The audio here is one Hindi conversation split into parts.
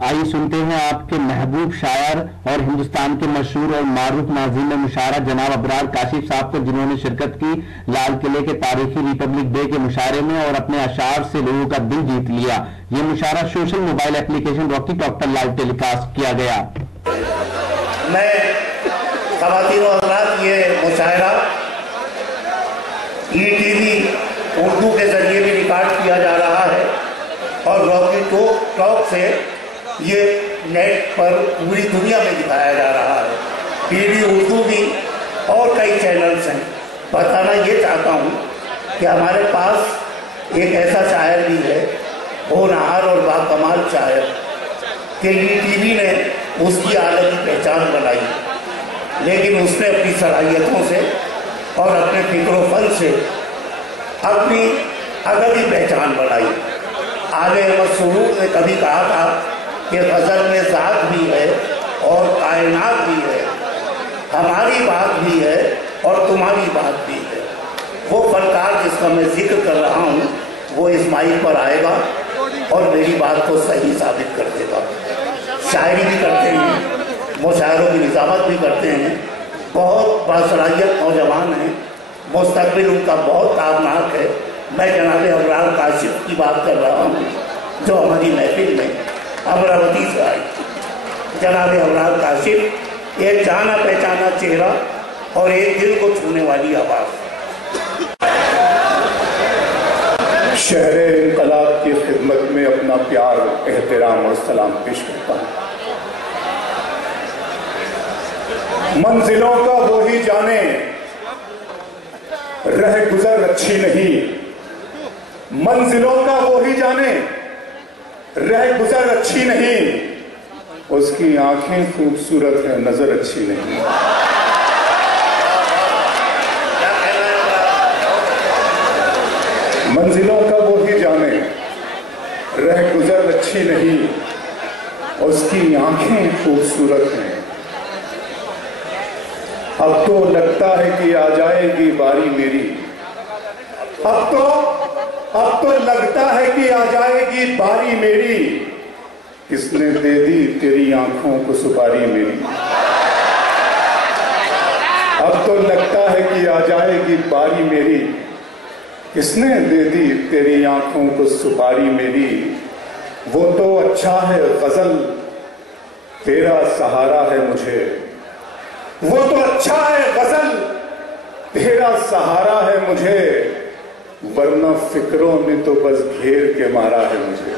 आइए सुनते हैं आपके महबूब शायर और हिंदुस्तान के मशहूर और मारूफ नाज़िम मुशायरा जनाब अबरार काशिफ साहब को, जिन्होंने शिरकत की लाल किले के तारीखी रिपब्लिक डे के मुशायरे में और अपने अशार से लोगों का दिल जीत लिया। यह मुशायरा social mobile application Rocky talk पर लाइव टेलीकास्ट किया गया। मैं ख़वातीन और हज़रात, ये मुशायरा ETV उर्दू के जरिए भी रिकॉर्ड किया जा रहा है और रॉकी टॉक से ये नेट पर पूरी दुनिया में दिखाया जा रहा है। DD उर्दू भी और कई चैनल्स हैं। बताना ये चाहता हूँ कि हमारे पास एक ऐसा शायर भी है, होनहार और बाकमाल शायर, कि ETV ने उसकी आलमी पहचान बनाई, लेकिन उसने अपनी सलाहियतों से और अपने फिक्र फन से अपनी अदबी पहचान बनाई। आले अहमद सुरूर ने कभी कहा था कि गज़ल में ज़ात भी है और कायनात भी है, हमारी बात भी है और तुम्हारी बात भी है। वो फनकार जिसका मैं जिक्र कर रहा हूँ वो इस माइक पर आएगा और मेरी बात को सही साबित कर देगा। शायरी भी करते हैं, मुशायरों की निज़ामत भी करते हैं, बहुत बासलाहियत नौजवान हैं, मुस्तकबिल उनका बहुत ताबनाक है। मैं जनाब अबरार काशिफ की बात कर रहा हूँ जो हमारी महफिल में अमरावती से आई। जनाब अबरार काशिफ एक जाना पहचाना चेहरा और एक दिल को छूने वाली आवाज़। शहरे इनकलाब की खिदमत में अपना प्यार, एहतराम और सलाम पेश करता हूँ। मंजिलों का वो ही जाने, रह गुजर अच्छी नहीं। मंजिलों का वो ही जाने, रह गुजर अच्छी नहीं। उसकी आंखें खूबसूरत है, नजर अच्छी नहीं। मंजिलों का वो ही जाने, रह गुजर अच्छी नहीं। उसकी आंखें खूबसूरत हैं। अब तो लगता है कि आ जाएगी बारी मेरी। अब तो लगता है कि आ जाएगी बारी मेरी। किसने दे दी तेरी आंखों को सुपारी मेरी। अब तो लगता है कि आ जाएगी बारी मेरी। किसने दे दी तेरी आंखों को सुपारी मेरी। वो तो अच्छा है गजल, तेरा सहारा है मुझे। वो तो अच्छा है गजल, तेरा सहारा है मुझे। वरना फिक्रों ने तो बस घेर के मारा है मुझे।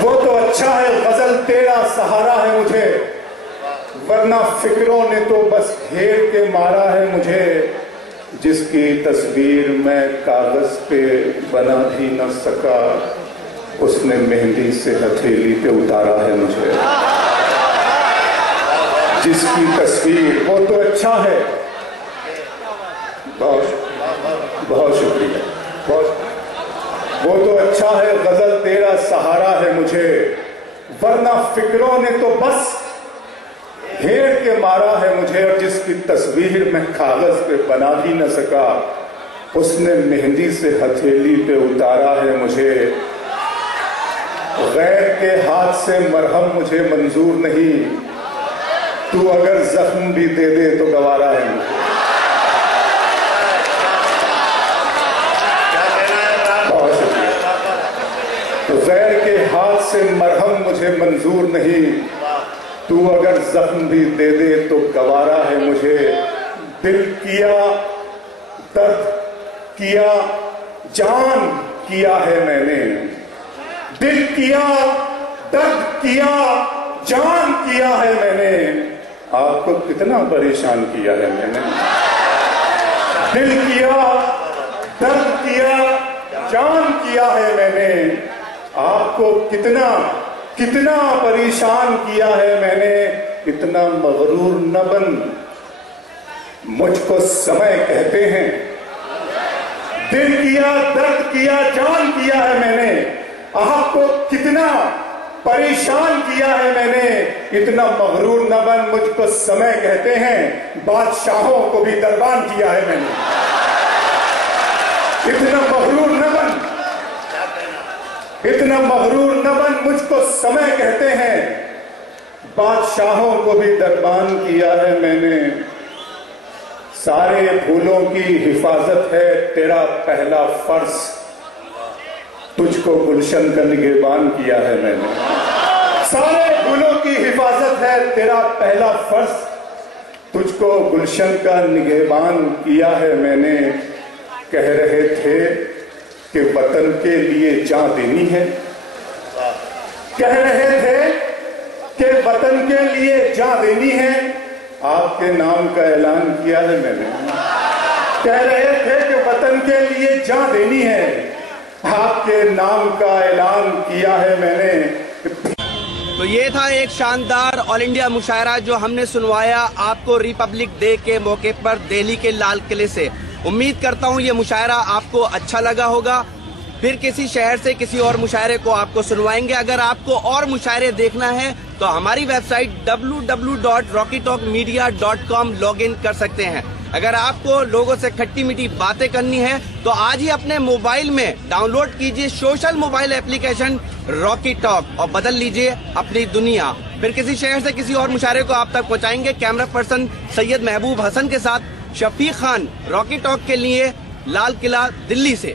वो तो अच्छा है गजल, तेरा सहारा है मुझे। वरना फिक्रों ने तो बस घेर के मारा है मुझे। जिसकी तस्वीर मैं कागज पे बना भी न सका, उसने मेहंदी से हथेली पे उतारा है मुझे। जिसकी तस्वीर, वो तो अच्छा है। बहुत बहुत शुक्रिया। वो तो अच्छा है गजल, तेरा सहारा है मुझे। वरना फिक्रों ने तो बस घेर के मारा है मुझे। और जिसकी तस्वीर मैं कागज पे बना भी न सका, उसने मेहंदी से हथेली पे उतारा है मुझे। गैर के हाथ से मरहम मुझे मंजूर नहीं। तू अगर जख्म भी दे दे तो गवारा है मुझे। बहुत शुक्रिया। तो गैर के हाथ से मरहम मुझे मंजूर नहीं। तू अगर जख्म भी दे दे तो गवारा है मुझे। दिल किया, दर्द किया, जान किया है मैंने। दिल किया, दर्द किया, जान किया है मैंने। आपको कितना परेशान किया है मैंने। दिल किया, दर्द किया, जान किया है मैंने। आपको कितना कितना परेशान किया है मैंने। इतना मगरूर न बन, मुझको समय कहते हैं। दिल किया, दर्द किया, जान किया है मैंने। आपको कितना परेशान किया है मैंने। इतना मगरूर न बन, मुझको समय कहते हैं। बादशाहों को भी दरबान किया है मैंने। इतना मगरूर न बन, इतना मगरूर न बन, मुझको समय कहते हैं। बादशाहों को भी दरबान किया है मैंने। सारे फूलों की हिफाजत है तेरा पहला फर्ज, तुझको गुलशन का निगहबान किया है मैंने। सारे फूलों की हिफाजत है तेरा पहला फर्ज, तुझको गुलशन का निगहबान किया है मैंने। कह रहे थे कि वतन के लिए जान देनी है, कह रहे थे कि वतन के लिए जान देनी है, आपके नाम का ऐलान किया है मैंने। कह रहे थे कि वतन के लिए जान देनी है, आपके नाम का ऐलान किया है मैंने। तो ये था एक शानदार ऑल इंडिया मुशायरा जो हमने सुनवाया आपको रिपब्लिक डे के मौके पर दिल्ली के लाल किले से। उम्मीद करता हूँ ये मुशायरा आपको अच्छा लगा होगा। फिर किसी शहर से किसी और मुशायरे को आपको सुनवाएंगे। अगर आपको और मुशायरे देखना है तो हमारी वेबसाइट www.rockytalkmedia.com लॉगिन कर सकते हैं। अगर आपको लोगों से खट्टी मीठी बातें करनी है तो आज ही अपने मोबाइल में डाउनलोड कीजिए social mobile application Rocky talk और बदल लीजिए अपनी दुनिया। फिर किसी शहर से किसी और मुशायरे को आप तक पहुंचाएंगे। कैमरा पर्सन सैयद महबूब हसन के साथ शफीक खान, रॉकी टॉक के लिए लाल किला दिल्ली से।